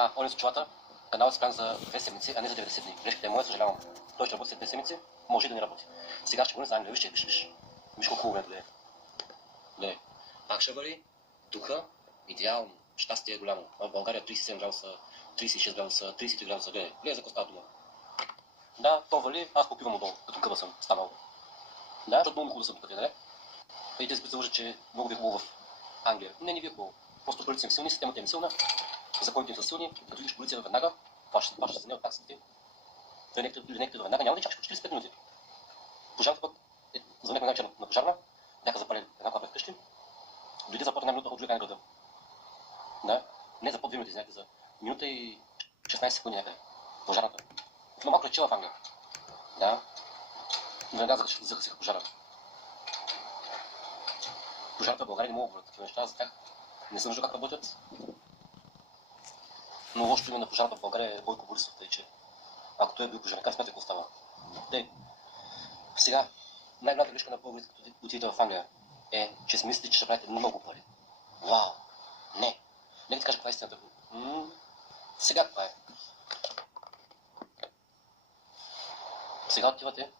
Така, олен с очилата, каналът спрян за 2 седмици, а не за 90 дни. Грешката е моя, съжалявам. Той ще работи след 2 седмици, може и да не работи. Сега ще го не за Англия, виж колко хубаво времето да е. Пак ще вали, духа, идеално, щастие е голямо. В България 37 градуса, 36 градуса, 33 градуса, гледай за какво става дума. Да, то вали, аз попивам отдолу, като къва съм станал. Да, защото много хубаво съм тук, нали? И тези, които се лъжат, че много ви е хубаво в Англия. Не ви е хубаво. Просто парите са силни, системата им е силна, законите им са силни, като видиш полиция веднага, плащаш за нея от таксите. Линейката веднага няма да чакаш по 45 минути. Пожарната пък звънехме най-вече на пожарна, бяха запалили една клапа вкъщи, дойде за под една минута от човека на града. Да, не за под 2 минути, знаете, за минута и 16 секунди някъде. Пожарната. Но малко лечила в Англия. Да. Веднага загасиха пожара. Пожарата в България не мога да говорят такива неща, за тях не съм виждал как работят. Но лошото име на пожарата в България е Бойко Борисов, тъй че ако той е бил пожарникар, смятате какво става. Тъй, сега, най-голямата грешка на българите, като отидете в Англия, е, че си мислите, че ще правите много пари. Вау! Не! Не ти кажа каква е истината. Сега каква е? Сега отивате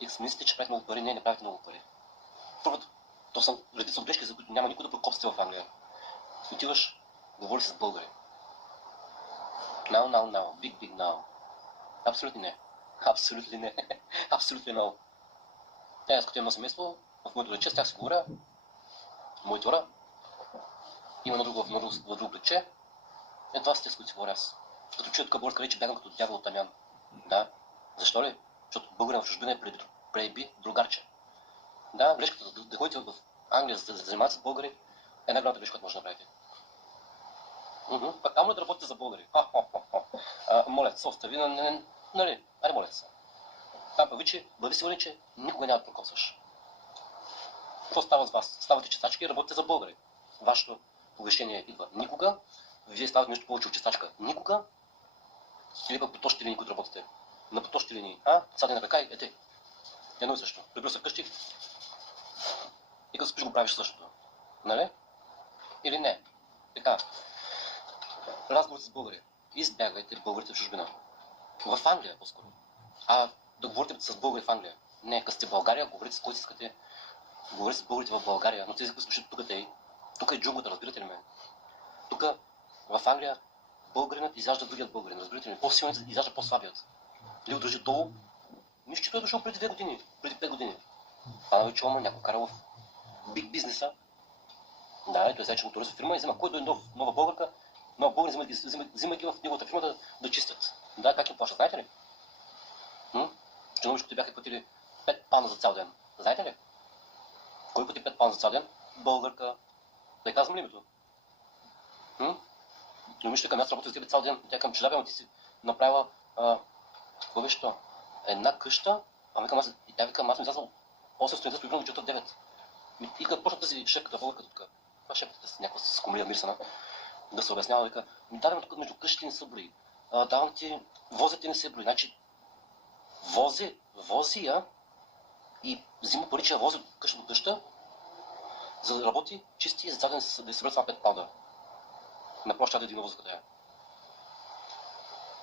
и си мислите, че правите много пари, не правите много пари. Първото, то са редица от грешки, за които няма никой да прокопсти в Англия. Отиваш, говори с българи. Now. Big now. Абсолютно не. Абсолютно не. Абсолютно no. Аз като имам семейство, в моето лече, с тях си говоря, моите хора, има на друго плече, това са те, с които си говоря аз. Като чуя тук българска реч, бягам като дявол от Тамян. Да. Защо ли? Защото българин в чужбина е преби другарче. Да, грешката да ходите в Англия, за да се занимавате с българи, е най-голямата грешка, която може да направите. Пък амо да работите за българи. Моля, се остави, нали, айде моля се. Там павичи, бъди сигурен, че никога няма да прокосваш. Какво става с вас? Ставате чистачки и работите за българи. Вашето повишение идва никога, вие ставате нещо повече от чистачка никога, или пък по точните линии, които работите. На по точните линии, саде на ръка и ете. Едно и също. Прибил се вкъщи и като спиш го правиш същото. Нали? Или не? Така. Разговорите с българи. Избягвайте българите в чужбина. В Англия по-скоро. Да говорите с българи в Англия. Не, като сте в България, говорите с който искате. Говорите с българите в България, но тези, които слушат тук те. Тук е джунглата, разбирате ли ме? Тук в Англия българинът изяжда другият българин, разбирате ли? По-силният изяжда по-слабият. Или държи долу. Нищо, че той е дошъл преди 2 години, преди 5 години. Панови Чома, някой карал в биг бизнеса. Да, ето е зайче моторист в фирма и взема кой дойде нова българка, нова българин взима ги в неговата фирма да чистят. Да, как им плащат, знаете ли? Чиновничките бяха платили 5 пана за цял ден. Знаете ли? Кой плати 5 пана за цял ден? Българка. Да я казвам ли името? Момичето към аз работя с тебе цял ден. Тя към чудавя, ти си направила какво беше то? Една къща, тя викам, аз ми излязал 8 сутринта, стои до 4 в 9. И като почна тази шепката българка тук, това шепката с някаква скумлия мирсана, да се обяснява, вика, давам тук между къщите не са брои. Давам ти, возите не се брои. Значи, вози я и взима пари, че я вози от къща до къща, за да работи, чисти и за цял ден да се съберат само 5 паунда. На площа да дигна возика тая.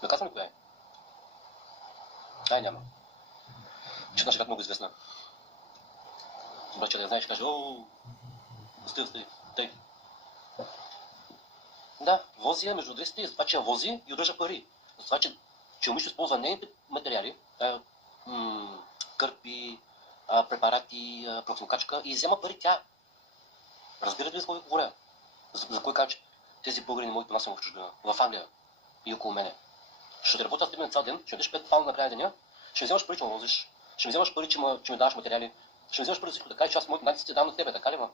Да казвам ли коя е? Няма. Че шегата много известна. Обаче да я знаеш, каже, стой, тъй. Да, вози я между 200 за това, че я вози и удържа пари. За това, че момичето използва нейните материали, кърпи, препарати, противокачка и взема пари тя. Разбирате ли за кой говоря? За кой кажа, че тези българи не могат да понасям в чужбина, в Англия и около мене. Ще работя с теб на цял ден, ще дадеш 5 паунда на края деня, ще ми вземаш пари, че ме возиш, ще ми вземаш пари, че ми даваш материали, ще ми вземаш пари всичко, така че аз моите надниците дам на тебе, така ли ма?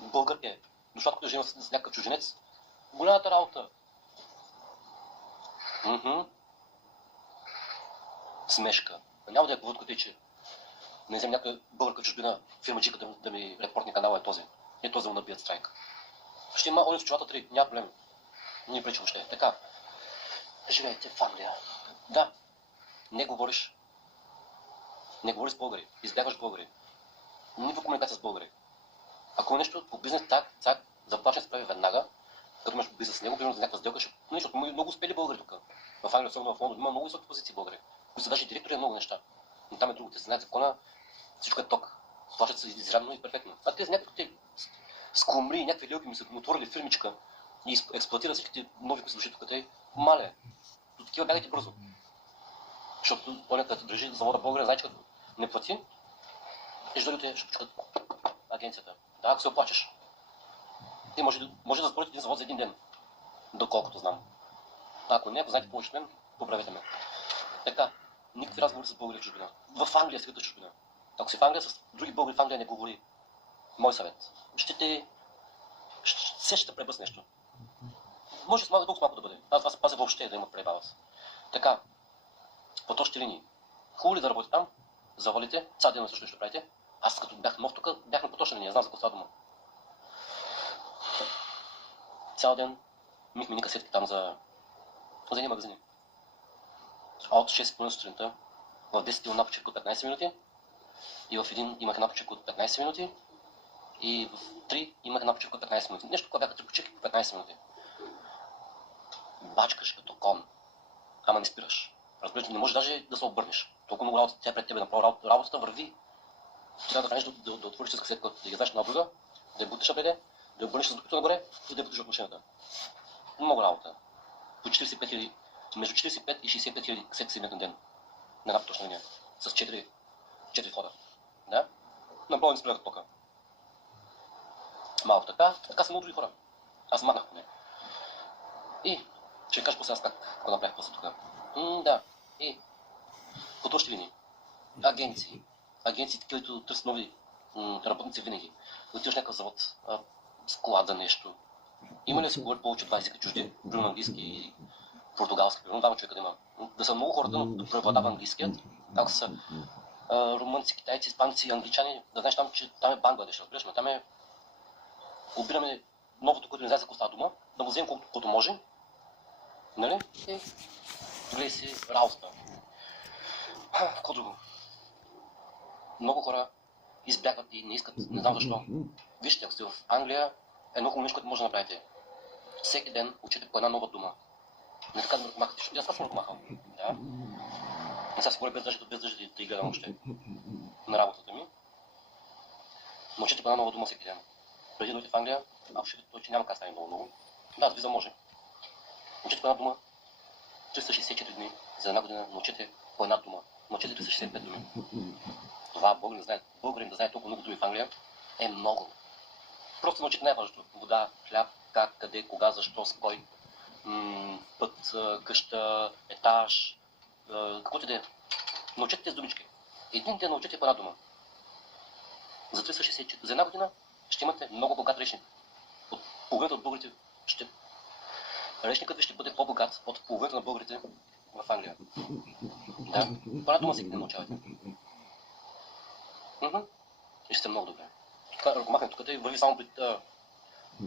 Българ е. Защото като жена с някакъв чужденец, голямата работа. Смешка. Няма да я говорят, като че не взем някаква българка чужбина, фирма Джика да ми репортни канала е този. Не този да набият страйк. Ще има олив в чулата 3, няма проблем. Не пречи въобще. Така. Живеете в Англия. Да. Не говориш с българи. Избягаш българи. Никаква комуникация с българи. Ако нещо по бизнес, цак, заплащане се прави веднага. като имаш бизнес с него, примерно за някаква сделка, защото има много успели българи тук. В Англия, особено в Лондон, има много високи позиции българи, които са даже директори на много неща. Но там е друго, те се знаят закона, всичко е ток. Плащат се изрядно и перфектно. А те някакви скумри и някакви лилки ми са отворили фирмичка и експлоатират всичките нови, които са дошли тук. Те, маля, до такива бягайте бързо. Защото той като държи завода българин, знае, че като не плати, и ще дойдете, ще почукат агенцията. Да, ако се оплачеш. Те може да сборите един завод за един ден, доколкото знам. Ако не, ако знаете повече от мен, поправете ме. Така, никакви разговори с българи в чужбина. В Англия света чужбина. Ако си в Англия, с други българи в Англия не говори. Мой съвет. Ще пребъс нещо. Може с малко да бъде. Аз това се пазя въобще да има пребаланс. Така, по точни линии. Хубаво ли да работите там? Завалите, цял ден също ще правите. Аз като бях нов тук, бях на поточна линия, знам за какво става дума. Цял ден михме ни касетки там за едни магазини. От 6:30 сутринта, в 10 имам една почивка от 15 минути, и в един имах една почивка от 15 минути, и в 3 имах една почивка от 15 минути. Нещо, когато бяха 3 почивки по 15 минути. Бачкаш като кон, ама не спираш. Разбираш, не можеш даже да се обърнеш. Толкова много работа тя пред тебе направо работата върви. Трябва да храниш да отвориш с касетка, да ги знаеш на друга, да я бутиш напред, да я обърнеш с докато нагоре и да я бутиш от машината. Много работа. По 45 000, между 45 и 65 000 касетки се имат на ден. На една точна линия. С 4 входа. Да? Направо не спрях тока. Малко така са много други хора. Аз махнах поне. И ще ви кажа после аз как го направих после тук. Да. И по точни линии. Агенции, които търсят нови работници винаги. Отиваш някакъв завод, склад за нещо. Има ли да си говорят повече от 2 езика чужди? Примерно английски и португалски. Примерно двама човека да има. Да са много хората, но да превладава английският. Ако са румънци, китайци, испанци, англичани, да знаеш там, че там е Бангладеш, разбираш, но там е... Обираме новото, което не знае за какво става дума, да му вземем колкото може. Нали? И гледай си работата. Какво друго? Много хора избягват и не искат, не знам защо. Вижте, ако сте в Англия, едно хубаво нещо, което може да направите. Всеки ден учите по една нова дума. Не така да ме ръкомахате, защото аз съм ръкомахал. Да? Не сега си говоря без да и гледам още на работата ми. Но учите по една нова дума всеки ден. Преди да дойдете в Англия, ако ще видите, че няма как стане много. Да, с виза може. Учите по една дума 364 дни за една година, научете по една дума. Научете 365 думи. Това българин да знае толкова много думи в Англия е много. Просто научите най-важното. Вода, хляб, как, къде, кога, защо, с кой. Път, къща, етаж, каквото и да е. Научете тези думички. Един ден научете по една дума. За 364. За една година ще имате много богат речник. От половината от българите речникът ви ще бъде по-богат от половината на българите в Англия. Да, по една дума всеки ден научавате. И сте много добре. Ръкомахнем тук и върви само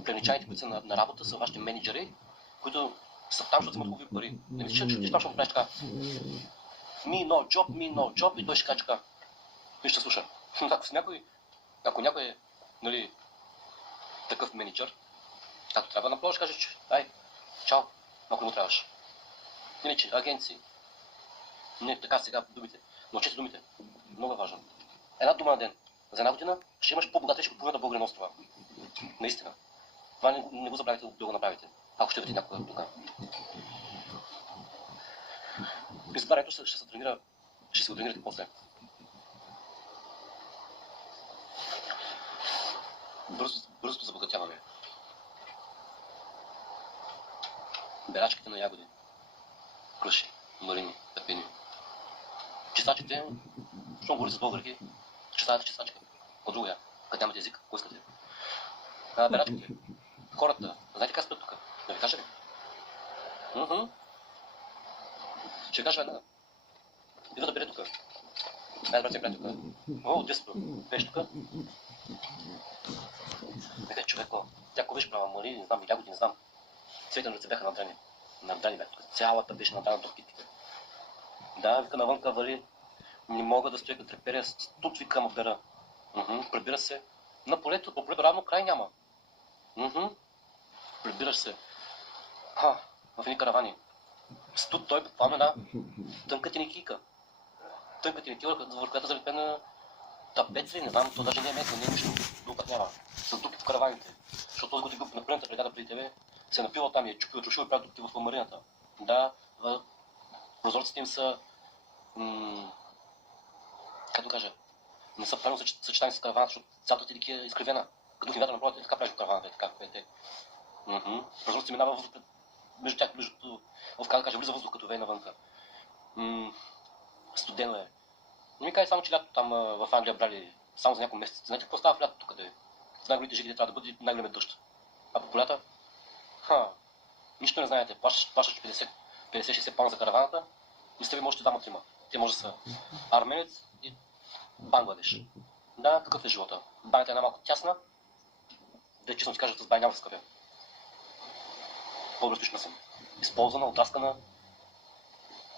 племничаните, които са на работа, са вашите менеджери, които са там, защото взимат хубави пари. Не мисля, че там ще му правиш така. Me no job, и той ще каже така. И ще слуша. Ако някой е, нали, такъв менеджер, както трябва, направо ще каже, че ай, чао, ако не му трябваш. Иначе, агенции. Не, така сега думите. Научете думите. Много е важно. Една дума на ден. За една година ще имаш по-богат речник от половината българин острова. Наистина. Това не го забравяйте да го направите. Ако ще видите някога тук. Изгарянето ще се го тренирате после. Бързото забогатяване. Берачките на ягоди. Круши, марини, пепени. Чистачите, щом говори с българки, чистачка. От друго я. Къде нямате език, какво искате? Берачките. Хората, знаете как спят тук? Да ви кажа ли? Ще кажа веднага. Идва да бере тук. Най-добре се тук. О, деспо, беше тук. Вика, човеко, тяко виж права, мали, не знам, ягоди, не знам. Цветен ръце бяха надрани. Надрани бяха тук. Цялата беше надрана до китките. Да, вика, навънка вали. Не мога да стоя като треперя. Тут вика, ма бера. Прибира се. На полето, по полето равно край няма. Прибираш се. В едни каравани. Студ той буквално една тънка тенекийка. Тънка тенекийка, върху която залепена тапец ли, не знам, то даже не е месо, не е нищо, друг път няма. С дупки по караваните. Защото този, който го на плената бригада преди тебе, се е напил там и е чупил чушил и прави дупки в марината. Да, прозорците им са, как да кажа, не са правилно съчетани с караваната, защото цялата телики е изкривена. Като вината на броя, така правиш в караваната, така е. Прозорците минава въздух между тях, в как да кажа, влиза въздух като вее навънка. Студено е. Не ми кажа само, че лято там в Англия брали само за няколко месеца. Знаете какво става в лятото, къде? В най-голите жиги трябва да бъде най-големият дъжд. А по полята? Нищо не знаете. Плащаш 50-60 паунда за караваната и с тебе можете двама-трима. Те може да са арменец и Бангладеш. Да, какъв е живота? Банята е една малко тясна. Да честно ти кажа, с бай няма да скъпя. По-различна съм. Използвана, отраскана.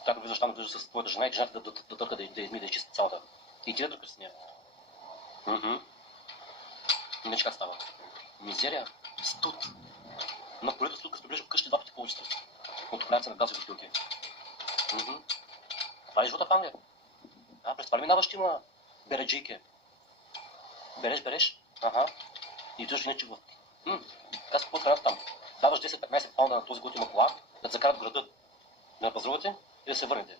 Така виждаш там, виждаш с твоята жена и жената да търка да изчисти цялата. И ти да търкаш с нея. Иначе как става? Мизерия, студ. На полето студ, като приближа вкъщи 2 пъти повече стрес. Отопляница на газови бутилки. Това е живота в Англия. През това ли минаваш ти има береджийке? Береш. И отиваш иначе в... Как се какво храната там? Даваш 10-15 паунда на този, който има кола, да те закарат в града, да пазарувате и да се върнете.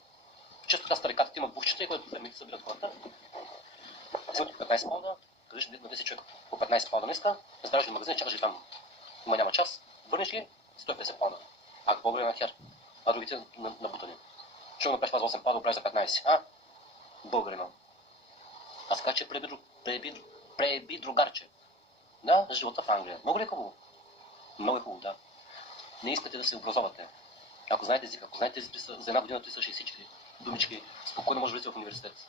Често така старикатите имат бухчета и които фермите събират хората. Взимат 15 паунда, кажеш на 10 човека по 15 паунда днеска, разбираш ли магазина, чакаш ли там няма час, върнеш ли 150 паунда. Ако по-голям на хер, а другите набутани. Ще го направиш това за 8 паунда, правиш за 15. Българина. Аз казах, че преби другарче. Да, живота в Англия. Много ли е хубаво? Много е хубаво, да. Не искате да се образовате. Ако знаете език, ако знаете език, за една година 364 думички, спокойно може да влизате в университет.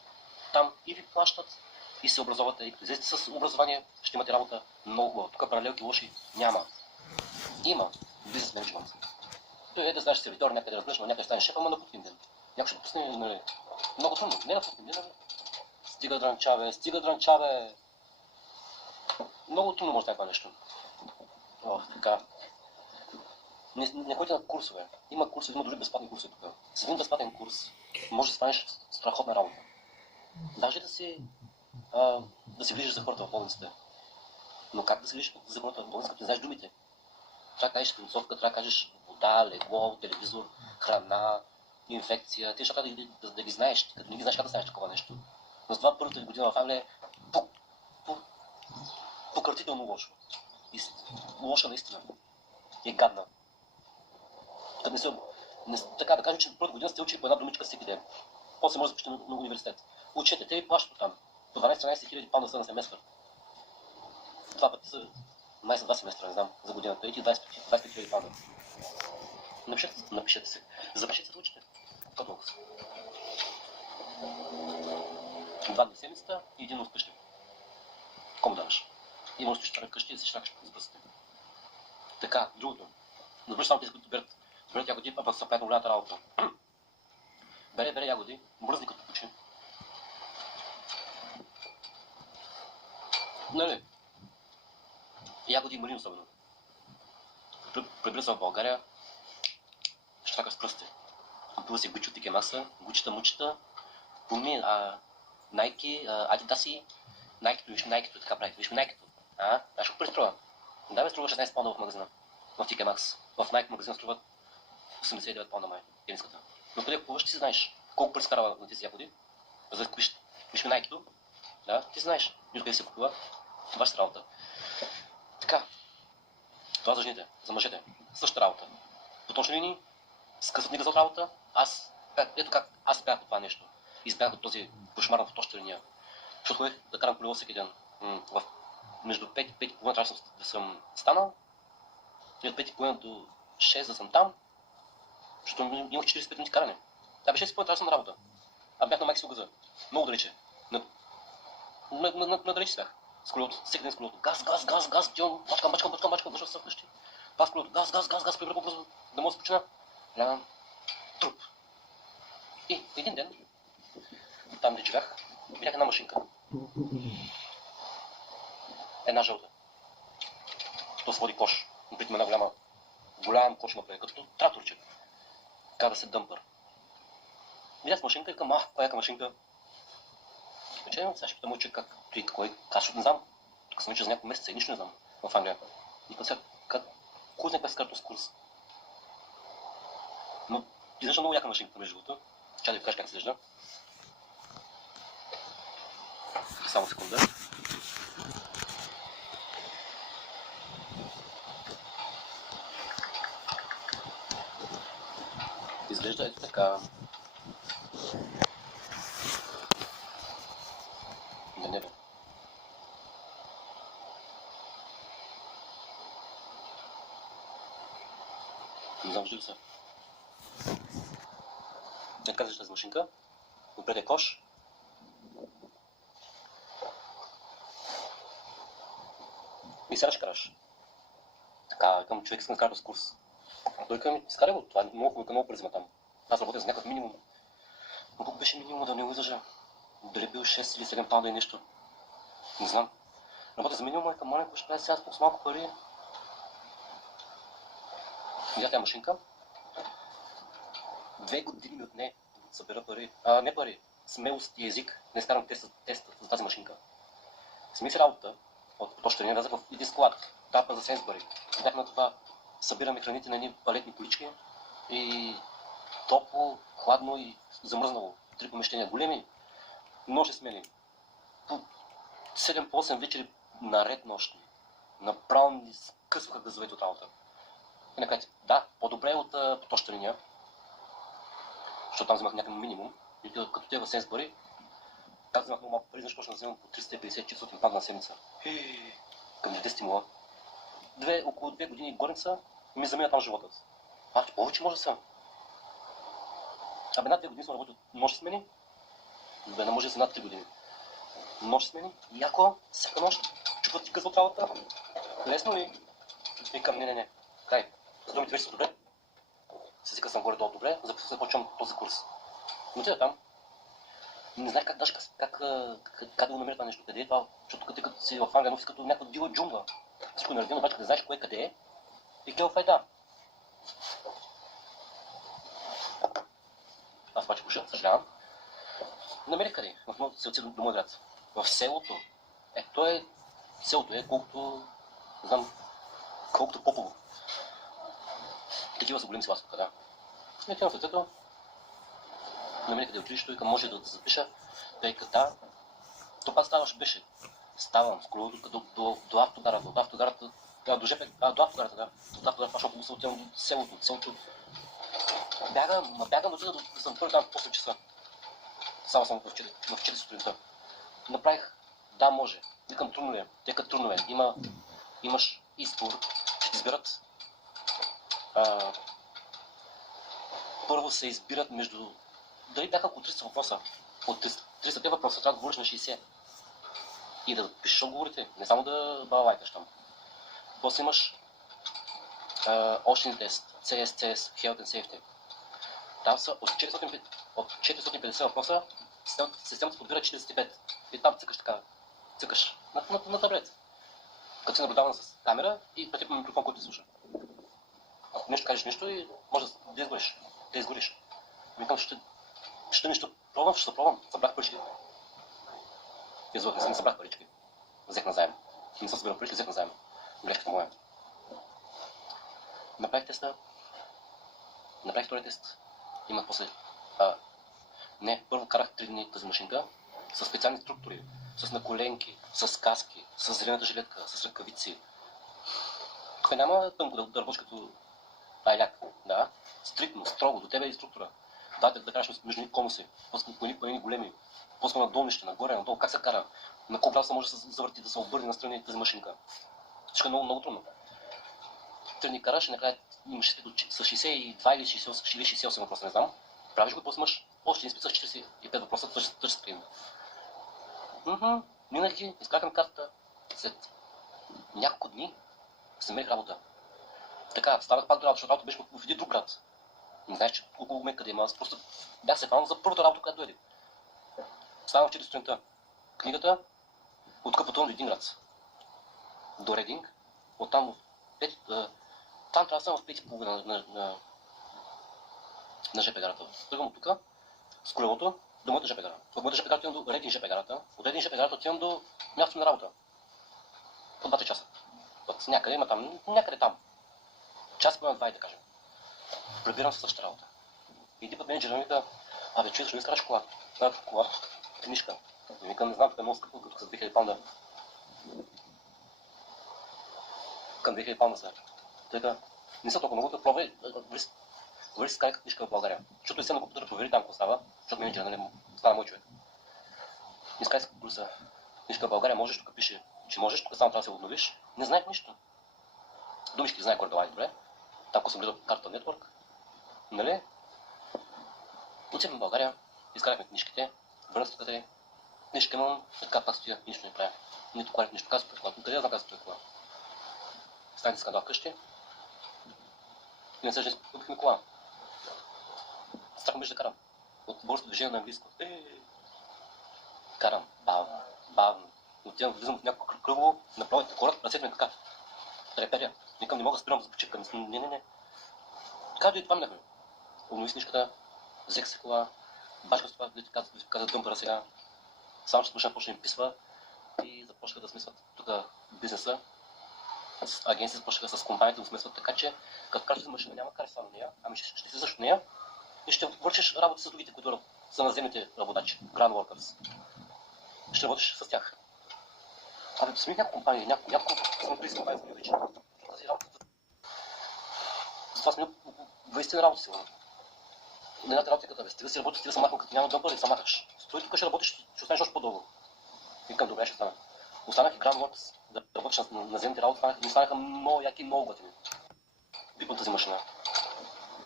Там и ви плащат, и се образовате, и излезете с образование, ще имате работа много хубава. Тук паралелки лоши няма. Има бизнес менеджмент. Той е да знаеш сервитор, някъде разбираш, но някъде стане шеф, ама на путин ден. Някой ще допусне, нали? Много трудно, не на путин ден, нали? Стига дранчаве. Много трудно може да това нещо. Така. Не ходите на курсове. Има курсове, има дори безплатни курсове тук. С един безплатен курс може да станеш страхотна работа. Даже да си грижиш за хората в болниците. Но как да се грижиш за хората в болниците, като не знаеш думите? Трябва да кажеш концовка, трябва да кажеш вода, легло, телевизор, храна, инфекция. Ти нещата да ги знаеш, като не ги знаеш как да знаеш такова нещо. Но с това първата ви година в Англия е пократително лошо. Лоша наистина. И гадна. Така да кажем, че първата година сте учили по една думичка всеки ден. После може да запишете на университет. Учете, те ви плащат там. По 12-13 хиляди паунда са на семестър. Това пъти са май за 2 семестра, не знам, за годината. Ети 25 хиляди паунда. Напишете се. Запишете се да учите. Толкова са. 2 дни в седмицата и един вкъщи. Кому даваш? И може да стоиш вкъщи и да се шракаш с пръстите. Така, другото. Добре само тези, които берат ягоди, а пък са правят голямата работа. Бере ягоди, мръзни като куче. Нали? Ягоди и малин особено. Прибира се в България, штракаш с пръстите. Купува си Гучи от Икемаса, Гучета, Мучета, Пуми, Найки, Адидаси, Найкито, виж Найкито, така прави, виж Найкито. Знаеш колко преструва? Да, бе, струва 16 паунда в магазина, в TK Maxx. В Nike магазина струва 89 паунда май, тениската. Но къде купуваш, ти си знаеш колко прескарава на тези ягоди, за да купиш Найкито. Да, ти знаеш, нищо къде се купува, това ще работа. Така, това за жените, за мъжете, същата работа. По точни линии, скъсат ни газот работа, ето как аз избягах от това нещо. Избягах от този кошмар на точната линия. Защото ходех да карам колело всеки ден. Между 5 и 5 и половина трябва да съм станал. И от 5 и половина до 6 да съм там. Защото имах 45 минути каране. Да, бе 6 и половина трябва да съм на работа. Бях на майки си газа. Много далече. На далече бях. С колелото. Всеки ден с колелото. Газ, тион, бачкам, вършва се вкъщи. Пак с колелото. Газ, прибра по-бързо. Да мога да се почина. Гледам. Труп. И един ден, там де живях, видях една машинка. Една жълта. То се води кош. Напред има една голяма голям кош направи, като тракторче. Каза се дъмпър. Видя с машинка и към, коя е машинка? Вече, сега ще питам че как, той кой, аз не знам. Тук съм вече за няколко месеца и нищо не знам в Англия. И като сега, кой знае как се карат този курс? Но изглежда много яка машинка, между другото. Чакай да ви кажа как се изглежда. Само секунда. Изглежда ето така. Не. Не знам, вижда се. Не казваш тази машинка. Отпред е кош. И сега ще караш. Така, към човек искам да кара с курс. Той към изкарай го, това е много призма там. Аз работя за някакъв минимум. Но колко беше минимум да не го издържа? Дали бил 6 или 7 паунда и нещо? Не знам. Работя за минимум, към маленко ще правя сега с малко пари. Видя тя машинка. 2 години ми отне да събера пари. Не пари. Смелост и език. Не изкарам тест за тази машинка. Смисли работа. От още не влязах в един склад. Тапа за Сейнсбъри. Бях на това. Събираме храните на едни палетни колички. И топло, хладно и замръзнало. 3 помещения големи. Нощи смени. По 7 по 8 вечери наред нощни. Направо ни скъсваха газовете от работа. И накрая, да, по-добре е от потоща линия. Защото там вземах някакъв минимум. И като те в Сейнсбъри, аз вземах много малко пари, защото ще вземам по 350-400 паунда на седмица. Към 10 стимула. Около 2 години горница ми замина там животът. Повече може да съм. Над 2 години съм работил нощи смени. Не може да са над 3 години. Нощи смени, яко, всяка нощ, чупват ти къс от работа. Лесно ли? Викам, не. Край. С думите вече са добре. С езика съм горе-долу добре, започвам този курс. Но отида там. Не знаех как да го намеря това нещо, къде е това, защото като си в Англия, носи като някаква дива джунгла. Всичко е наредено, обаче да знаеш кое къде е. И гледа файда. Аз обаче пуша, съжалявам. Намерих къде, в селце до моя град. В селото. Селото е колкото, не знам, колкото Попово. Такива са големи села тук, да. И отивам в лицето. Намерих къде е училището и към може да те запиша. Тъй като да, то пак беше. Ставам с колелото до автогарата, до автогарата, до автогарата, защото му се отивам до селото. Бягам, да съм първи там в 8 часа. Само съм в 4 сутринта. Направих, да, може. Викам, трудно ли е? Те като трудно е. Имаш избор, ще избират. Първо се избират между... Дали бяха около 300 въпроса. От 300 въпроса трябва да говориш на 60. И да пишеш отговорите, не само да балалайкаш там. После имаш очен тест, CS, Health and Safety. Там са от 450 въпроса, системата подбира 45. И там цъкаш на таблет. Като си наблюдаван с камера и пътя по микрофон, който ти слуша. Ако нещо кажеш нещо и може да изгориш. Викам, ще нещо пробвам, събрах парички. Не събрах парички. Взех на заем. Не съм събирал парички, взех на заем. Грешката моя. Направих теста. Направих втория тест. Имах после... първо карах 3 дни тази машинка с специални структури, с наколенки, с каски, с зелената жилетка, с ръкавици. Тук няма тънко да работиш като айляк, да. Стриктно, строго, до тебе е инструктора. Да караш между конуси, после по едни големи, после на долнище, нагоре, надолу, как се кара, на колко градуса може да се завърти, да се обърне настрани тази машинка. Всичко е много трудно. 3 дни караш и накрая имаш с 62 или 68 въпроса, не знам. Правиш го, после имаш още един списък с 45 въпроса, тъчскрин. Минах ги, изкарахме картата. След няколко дни се намерих работа. Така, ставах пак до работа, защото работа беше в един друг град. Не знаеш, че около мен къде има, аз просто бях се хванал за първата работа, която дойде. Ставам в 4 сутринта. Книгата от Къпотон до един град. До Рединг, оттам Там трябва да съм в 5:30 на ЖП гарата. Тръгвам от тук, с колелото, до моята ЖП гара. От моята ЖП гарата отивам до Редин ЖП гарата. От Редин ЖП гарата отивам до мястото на работа. По 2 часа. От някъде има там, някъде там. Час и половина, 2 да кажем. Прибирам се същата работа. И един път менеджерът ми каза, абе, чуй, защо не изкараш кола? Кола, книжка. И викам, не знам, тук е много скъпо, като с 2000 паунда. Към 2000 паунда са. Той каза, не са толкова много, да пробвай, говори си с карай книжка в България. Защото не съм на компютъра, провери там какво става, защото менеджерът, нали, става мой човек. Изкай си курса книжка в България, можеш, тук пише, че можеш, тук само трябва да се обновиш. Не знаех нищо. Думички знае горе-долу, добре. Там, ако съм гледал карта Network, нали? Отивам в България, изкарахме книжките, върнах се тук, книжка имам, така пак стоя, нищо не правя. Нито корек, нищо казва, къде да знам как стоя кола. Станете скандал вкъщи и не се купихме кола. Страх ме беше да карам. От бързото движение на английско. Карам, бавно. Отивам, влизам в някакво кръгово, направо корът, ръцете ми така. Треперя. Никам не мога да спирам за почивка. Не. Така и това минахме. Обнови книжката, взех се кола, башка с това, дете каза дъмпера сега. Само че почна ми писва и започнаха да смесват тук бизнеса. С агенции започнаха с компаниите да смесват, така че като кажеш за машина няма караш само нея, ами ще си защо нея и ще вършиш работа с другите, които са наземните работачи, ground workers. Ще работиш с тях. Абе, сме някакви компании, няколко съм 30 компании сме вече. Тази работа. Затова сме 20 работи сигурно. Едната работа е като, стига си работиш, стига се махам, като няма дъмпър и се махаш. Стой тук ще работиш, ще останеш още по-дълго. Викам, добре, ще стана. Останах и Grand Works да работиш на земните работи, ми станаха много яки и много готини. Викам тази машина.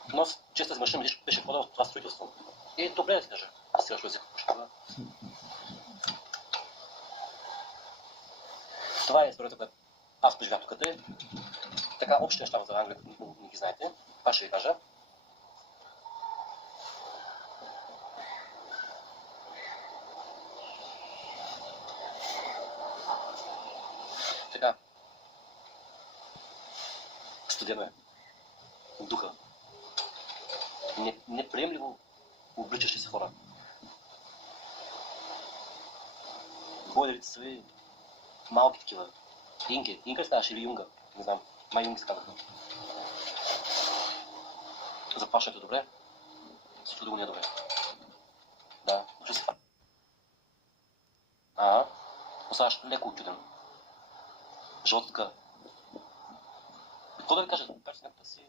Но чест тази машина ми беше ходила от това строителство. И добре да ти кажа. Сега ще взех какво. Това е историята, която аз преживях тук. Така, общи неща за Англия, не ги знаете. Това ще ви кажа. Така. Студено е. Духа. Неприемливо обличащи се хора. Бойлерите са ви малки такива. Инга ставаше или Юнга? Не знам. Май Юнги се казаха. Заплащането е добре. Всичко друго не е добре. Да, учи се. Оставаш леко отчуден. Животът така. Какво да ви кажа? Кажете си някакъв си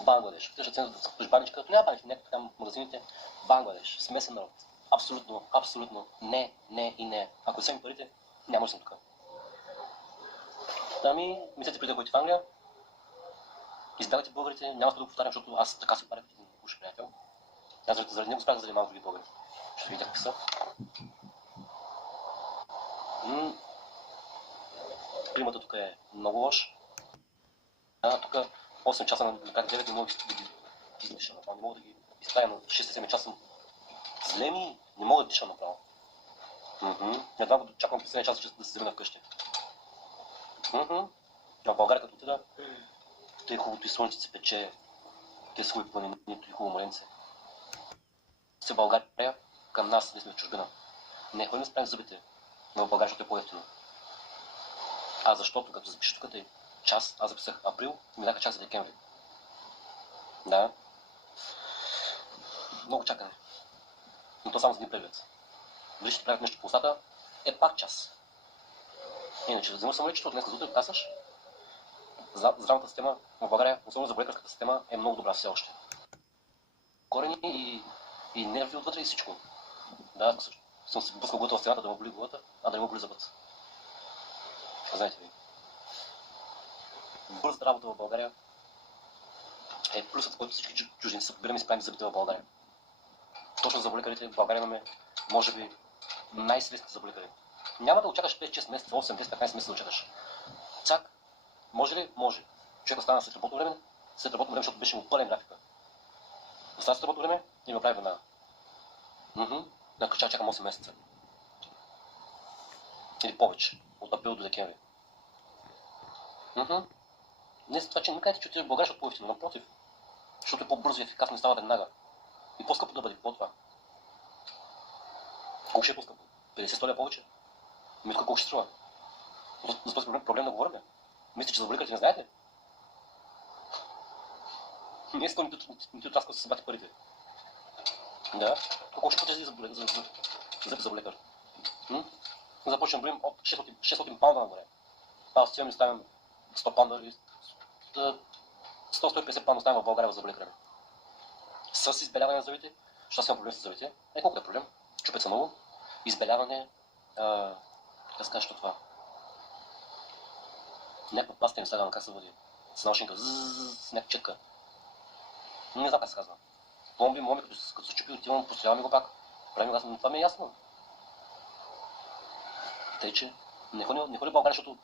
Бангладеш. Питаш цената да скупиш баничка, няма баничка, някакви там магазините. Бангладеш. Смесен народ. Абсолютно. Не и не. Ако вземем парите, няма да съм тук. Ами, мислете преди да ходите в Англия, избягате българите, няма да го повтарям, защото аз така се опарях като уж приятел. Аз заради него спрях да занимавам други българи. Ще видя какви са. Климата тук е много лош. Тук 8 часа на 9 не мога да ги издишам направо, не мога да ги изправя на 6-7 часа. Зле ми, не мога да дишам направо. Едва го чакам последния час да се замина вкъщи. А в България като отида, тъй хубавото и слънце се пече, те са хубави планини, и хубаво моренце. В България, към нас, ние сме в чужбина. Не ходим да справим зъбите, но в България, защото е по-ефтино. Защото като запишеш тук час, аз записах април, минаха чак за декември. Да. Много чакане. Но то само за един преглед. Дали ще правят нещо по устата, е пак час. Иначе, да вземаш самолечето от днес за утре, касаш. Здравната система в България, особено за лекарската система, е много добра все още. Корени и нерви отвътре и всичко. Да, съм се блъскал главата в стената да му боли главата, а да не му боли зъбът. Знаете ви. Бързата работа в България е плюсът, който всички чужденци се побираме и справим зъбите в България. Точно за болекарите в България имаме, може би, най-средните за болекари. Няма да очакаш 5-6 месеца, 8-10-15 месеца да очакаш. Цак, може ли? Може. Човек остана след работно време, защото беше му пълен графика. Остана след работно време и ме прави веднага. Да чакам 8 месеца. Или повече. От април до декември. Не за това, че не кажете, че отидеш в България, защото по-ефтино, напротив. Защото е по-бързо и ефикасно и става веднага. И по-скъпо да бъде, какво това? Колко ще е по-скъпо? 50 лева повече? Ами тук колко ще струва? За този проблем да говорим. Мисля, че за владикарите не знаете. Не искам нито траска да се събрати парите. Да. Колко ще платиш за лекар? Започнем броим от 600 паунда нагоре. Аз отивам и ставим 100 паунда или 100-150 паунда ставим в България за лекаря. С избеляване на зъбите, защото аз имам проблем с зъбите. Колко е проблем? Чупят се много. Избеляване, как се каже това? Някаква паста им слагам, как се води. С наушника, с някаква четка. Не знам как се казва. Момби, като се чупи, отивам, построяваме го пак. Правим го, това ми е ясно. Тъй, че не ходи в България, защото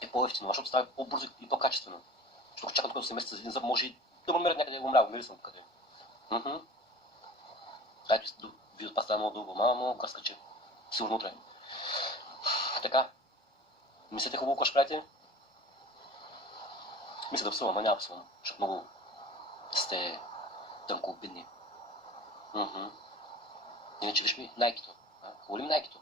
е по-ефтино, защото става по-бързо и по-качествено. Защото чакам докато се месец за един зъб, може и да ме намерят някъде, умря, умери съм къде. Ето, видеото става много дълго, много краска, че сигурно утре. Така, мислете хубаво, какво ще правите? Мисля да псувам, а няма псувам, защото много сте тънко обидни. Иначе виж ми, Найкито. Хвалим Найкито.